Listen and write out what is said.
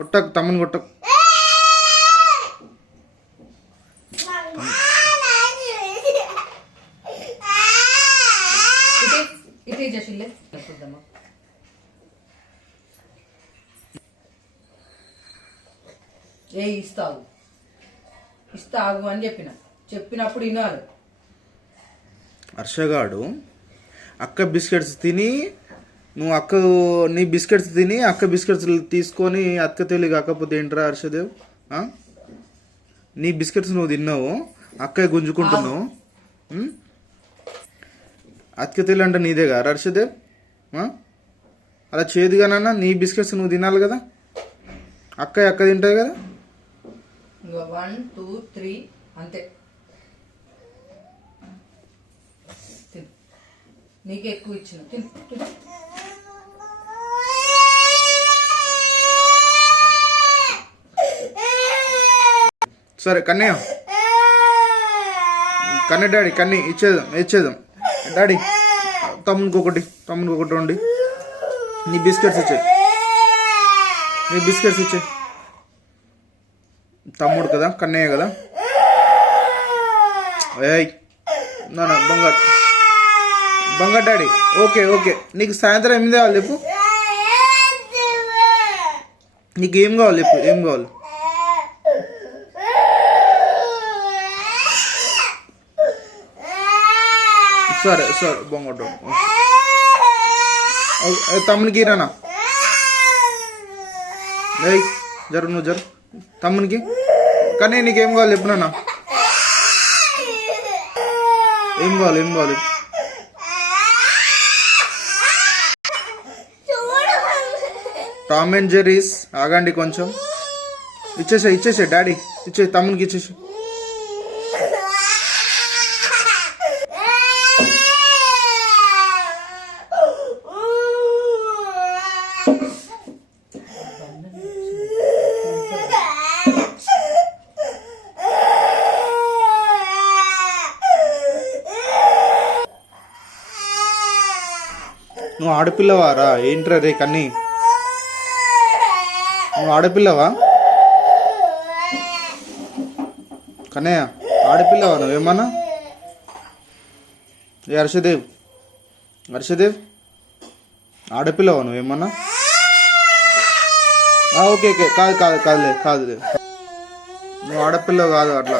కొట్టకు తమ్ముని కొట్టకు. ఏ ఇస్తావు. ఇస్తావు అని చెప్పిన. చెప్పినప్పుడు వినాలి. హర్షగాడు అక్క బిస్కెట్స్ తిని నువ్వు అక్క నీ బిస్కెట్స్ తిని అక్క బిస్కెట్స్ తీసుకొని అక్క తెలియ కాకపోతే ఏంట్రా హర్షదేవ్? నీ బిస్కెట్స్ నువ్వు తిన్నావు అక్క గుంజుకుంటున్నావు. ఉం? అక్క తెలియ అంటే నీదే కదా హర్షదేవ్? అలా చేదుగానన్నా నీ బిస్కెట్స్ నువ్వు తినాలి కదా? అక్క అక్క తింటాయి కదా? వన్ టూ త్రీ అంతే. నీకే ఎక్కువ ఇచ్చిన తిను తిను సరే కన్నయ్య. కన్న డాడీ కన్నీ ఇచ్చేద్దాం ఇచ్చేద్దాం. డాడీ తమ్మునికి ఒకటి తమ్మునికి ఒకటి ఉండి నీ బిస్కెట్స్ ఇచ్చే. నీ బిస్కెట్స్ ఇచ్చే. తమ్ముడు కదా కన్నయ్య కదా. ఏయ్ నా నా బంగారు. బంగారు డాడీ ఓకే ఓకే. నీకు సాయంత్రం ఎనిమిది కావాలి చెప్పు? నీకు ఏం కావాలి చెప్పు ఏం కావాలి? సరే సరే బొంగొట్టు తమ్మునికి రానా ఏయ్ జరు నువ్వు జరు. తమ్మునికి కానీ నీకేం కావాలి ఎప్పుడన్నా ఏం కావాలి ఏం కావాలి? టామ్ అండ్ జెరీస్ ఆగండి కొంచెం. ఇచ్చేసే ఇచ్చేసే డాడీ. ఇచ్చే తమ్మునికి ఇచ్చేసే నువ్వు ఆడపిల్లవారా? ఏంట్రా రే కన్నీ? నువ్వు ఆడపిల్లవా? కన్నయ్య ఆడపిల్లవా నువ్వేమన్నా ఏ హర్షదేవ్? హర్షదేవ్? ఆడపిల్లవా నువ్వేమన్నా ఓకే ఓకే. కాదు కాదు కాదులే కాదులే. నువ్వు ఆడపిల్ల కాదు అట్లా.